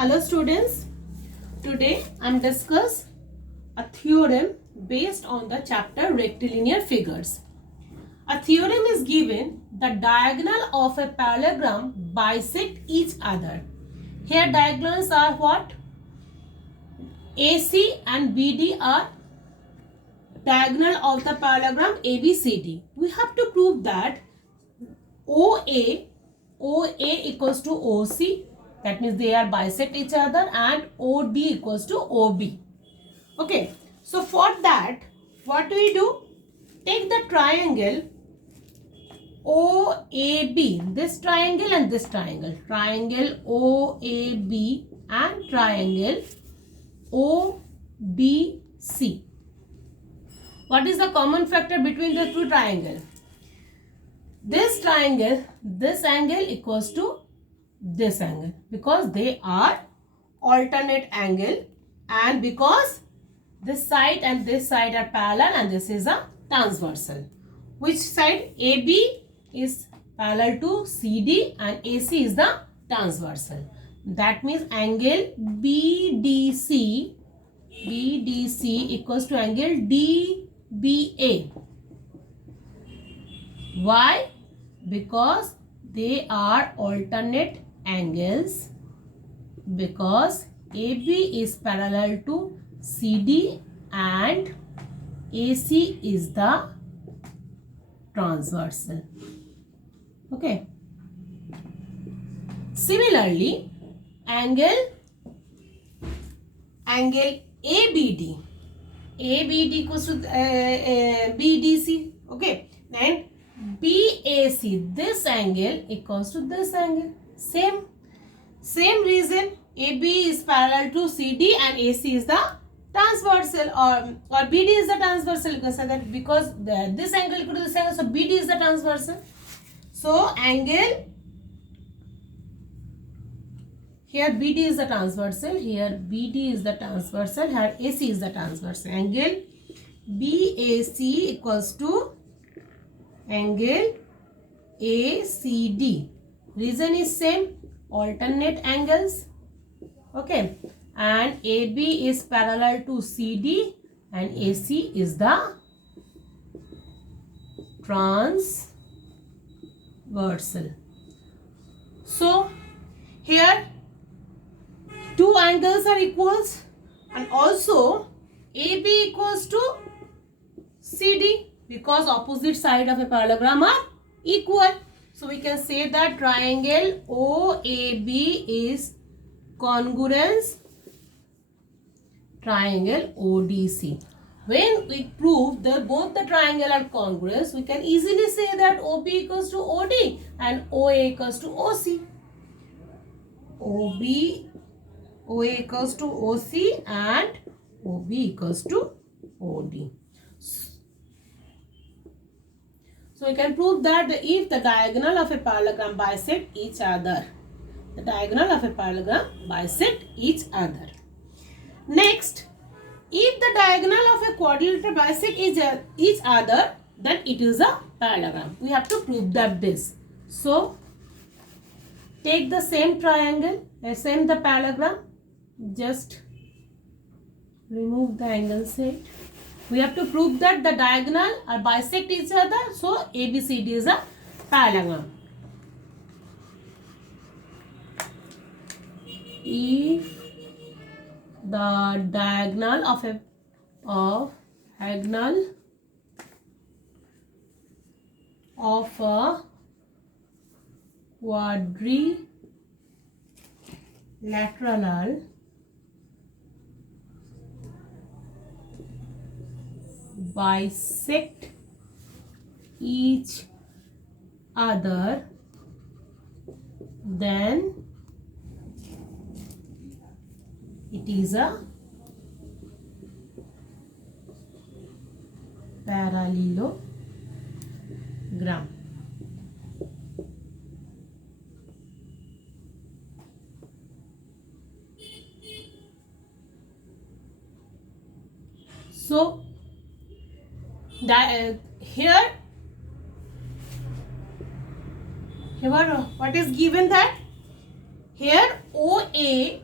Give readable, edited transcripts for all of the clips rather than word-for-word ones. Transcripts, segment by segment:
Hello students, today I am discuss a theorem based on the chapter rectilinear figures. A theorem is given the diagonal of a parallelogram bisect each other. Here diagonals are what? AC and BD are diagonal of the parallelogram ABCD. We have to prove that OA equals to OC, that means they are bisect each other, and OD equals to OB. Okay, so for that what do we do? Take the triangle OAB, this triangle and this triangle, triangle OAB and triangle OBC. What is the common factor between the two triangles? This triangle, this angle equals to this angle because they are alternate angle, and because this side and this side are parallel and this is a transversal. Which side? AB is parallel to CD and AC is the transversal. That means angle BDC equals to angle DBA. Why? Because they are alternate angles, because AB is parallel to CD and AC is the transversal. Okay. Similarly, angle ABD equals to BDC. Okay. Then BAC, this angle equals to this angle. Same reason, AB is parallel to CD and AC is the transversal, or BD is the transversal. You can say that because this angle equal to this angle, so BD is the transversal. So angle, here BD is the transversal, here BD is the transversal, here AC is the transversal. Angle BAC equals to angle ACD. Reason is same, alternate angles. Okay, and AB is parallel to CD and AC is the transversal. So here two angles are equals, and also AB equals to CD because opposite side of a parallelogram are equal. So we can say that triangle OAB is congruence triangle ODC. When we prove that both the triangle are congruous, we can easily say that OB equals to OD and OA equals to OC. OA equals to OC and OB equals to OD. So we can prove that if the diagonal of a parallelogram bisect each other, the diagonal of a parallelogram bisect each other. Next, if the diagonal of a quadrilateral bisect each other, then it is a parallelogram. We have to prove that this. So take the same triangle, same the parallelogram, just remove the angle set. We have to prove that the diagonal are bisect each other, so ABCD is a parallelogram. If the diagonal of a quadrilateral bisect each other, then it is a parallelogram. So here what is given, that here OA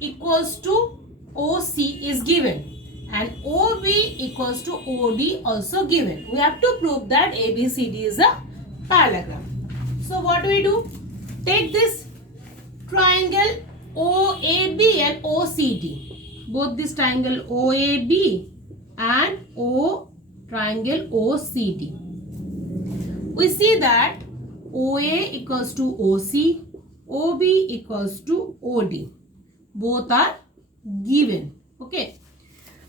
equals to OC is given and OB equals to OD also given. We have to prove that ABCD is a parallelogram. So what do we do? Take this triangle OAB and OCD. Both this triangle OAB and triangle OCD. We see that OA equals to OC, OB equals to OD. Both are given. Okay.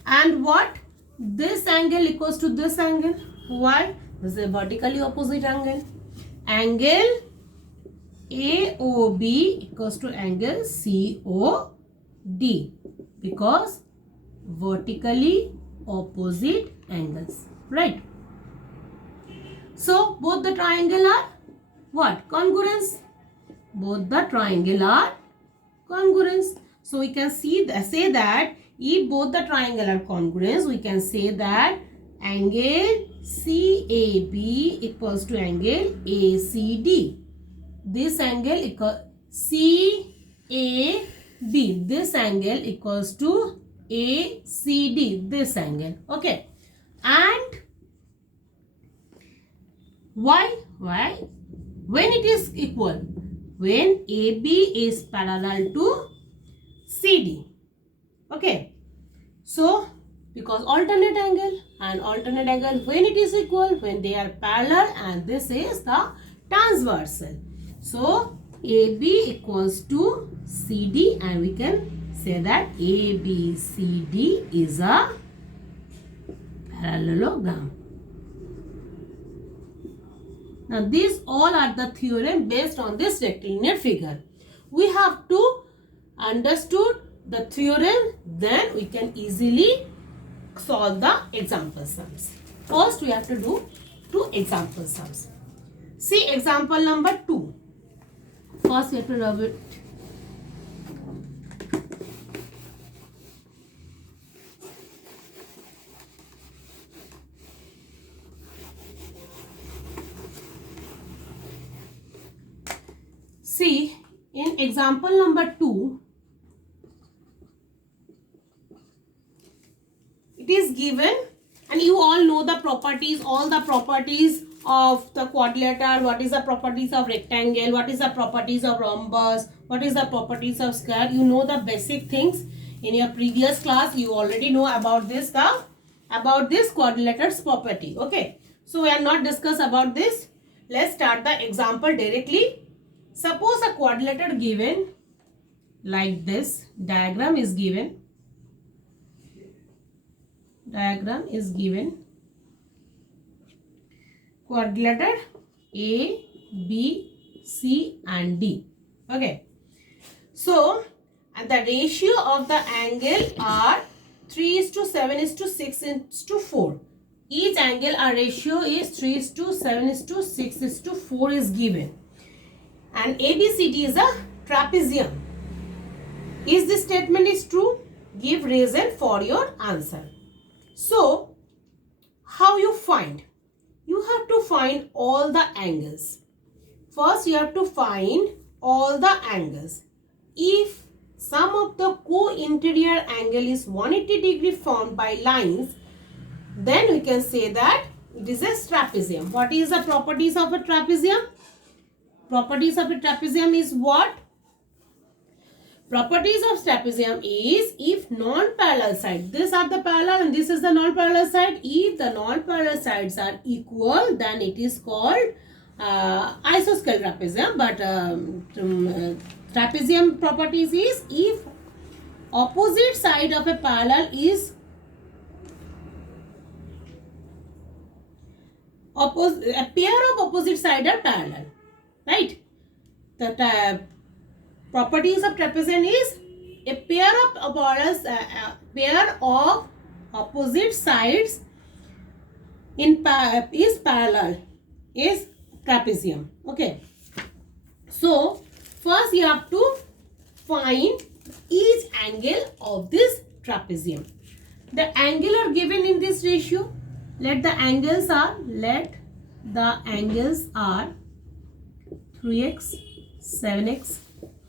And what? This angle equals to this angle. Why? This is a vertically opposite angle. Angle AOB equals to angle COD because vertically opposite angles. Right? So, both the triangle are what? Congruence. Both the triangle are congruence. So, we can say that if both the triangle are congruence, we can say that angle CAB equals to angle ACD. This angle equals CAB. This angle equals to ACD. This angle. Okay. And why? Why? When it is equal? When AB is parallel to CD. Okay. So, because alternate angle and alternate angle when it is equal, when they are parallel, and this is the transversal. So, AB equals to CD and we can say that ABCD is a parallelogram. Now, these all are the theorem based on this rectilinear figure. We have to understood the theorem, then we can easily solve the example sums. First, we have to do 2 example sums. See example number 2. First, we have to rub it. See, in example number 2, it is given and you all know the properties, all the properties of the quadrilateral, what is the properties of rectangle, what is the properties of rhombus, what is the properties of square. You know the basic things. In your previous class, you already know about this quadrilateral's property. Okay. So, we are not discuss about this. Let's start the example directly. Suppose a quadrilateral given like this. Diagram is given. Diagram is given. Quadrilateral A, B, C and D. Okay. So, and the ratio of the angle are 3:7:6:4. Each angle our ratio is 3:7:6:4 is given. And ABCD is a trapezium. Is this statement is true? Give reason for your answer. So, how you find? You have to find all the angles. First, you have to find all the angles. If sum of the co-interior angle is 180 degree formed by lines, then we can say that it is a trapezium. What is the properties of a trapezium? Properties of a trapezium is what? Properties of trapezium is if non-parallel sides, these are the parallel and this is the non-parallel side. If the non-parallel sides are equal, then it is called isosceles trapezium. But trapezium properties is if opposite side of a parallel is a pair of opposite side are parallel. Right? The properties of trapezium is a pair of opposite sides is parallel is trapezium. Okay. So, first you have to find each angle of this trapezium. The angle are given in this ratio. Let the angles are 3x, 7x,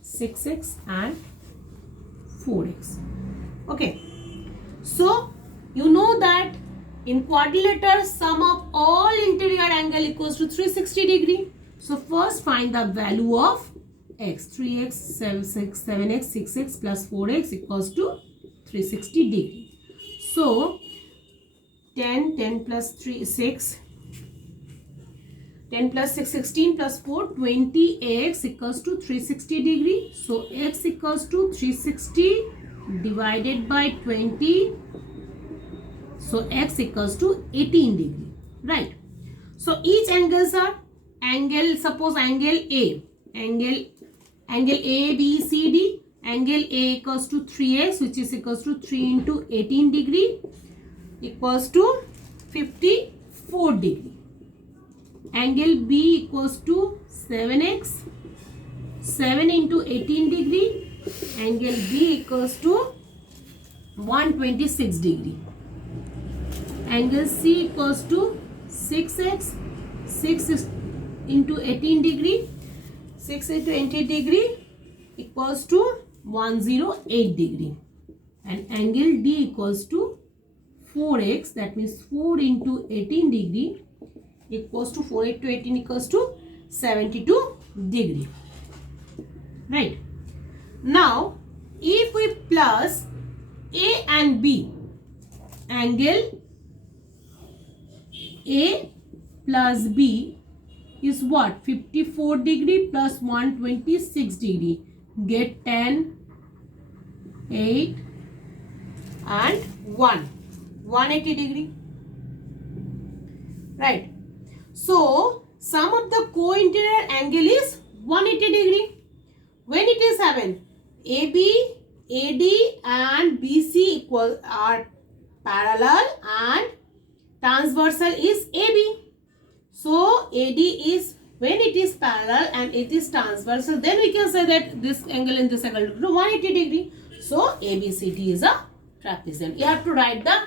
6x and 4x. Okay. So you know that in quadrilateral sum of all interior angle equals to 360 degree. So first find the value of x. 3x, 7x, 6x plus 4x equals to 360 degree. So 10 plus 3, 6. 10 plus 6, 16 plus 4, 20x equals to 360 degree. So x equals to 360 divided by 20. So x equals to 18 degree. Right. So each angles are suppose angle A. Angle A, B, C, D. Angle A equals to 3x, which is equals to 3 into 18 degree equals to 54 degree. Angle B equals to 7x. 7 into 18 degree. Angle B equals to 126 degree. Angle C equals to 6x. 6 into 18 degree. 6 into 18 degree equals to 108 degree. And angle D equals to 4x. That means 4 into 18 degree equals to 4 into 18 equals to 72 degree. Right. Now, if we plus A and B, angle A plus B is what? 54 degree plus 126 degree. Get 10, 8 and 1. 180 degree. Right. So, sum of the co-interior angle is 180 degree. When it is having AB, AD and BC are parallel and transversal is AB. So, AD is when it is parallel and it is transversal, then we can say that this angle and this angle is 180 degree. So, ABCD is a trapezium. You have to write the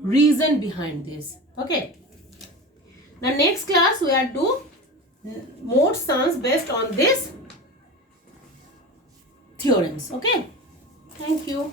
reason behind this. Okay. The next class we are do more sums based on this theorems. Okay. Thank you.